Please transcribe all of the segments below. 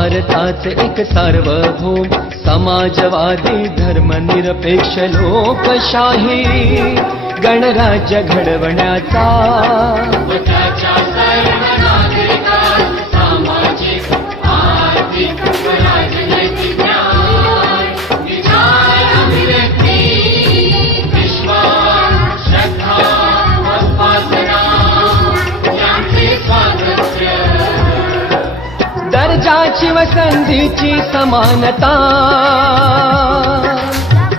भारताचे एक सार्वभौम समाजवादी धर्मनिरपेक्ष लोकशाही गणराज्य घडवण्याचा व त्याच्या सर्व नागरिकांत सामाजिक, आर्थिक व राजनैतिक न्याय, विचार, अभिव्यक्ती, विश्वास, श्रद्धा व उपासना यांचे स्वातंत्र्य, दर्जाची व संधीची समानता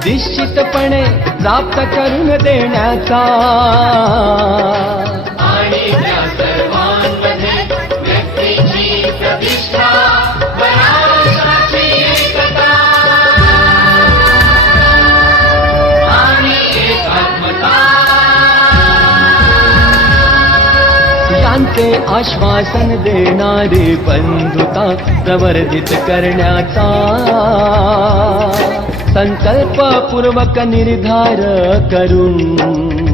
निश्चितपणे प्राप्त करून देण्याचा आणि त्या सर्वांमध्ये व्यक्तीची प्रतिष्ठा व राष्ट्राची एकता आणि एकात्मता यांचे आश्वासन देणारी बंधुता प्रवर्धित करण्याचा संकल्पपूर्वक निर्धार करून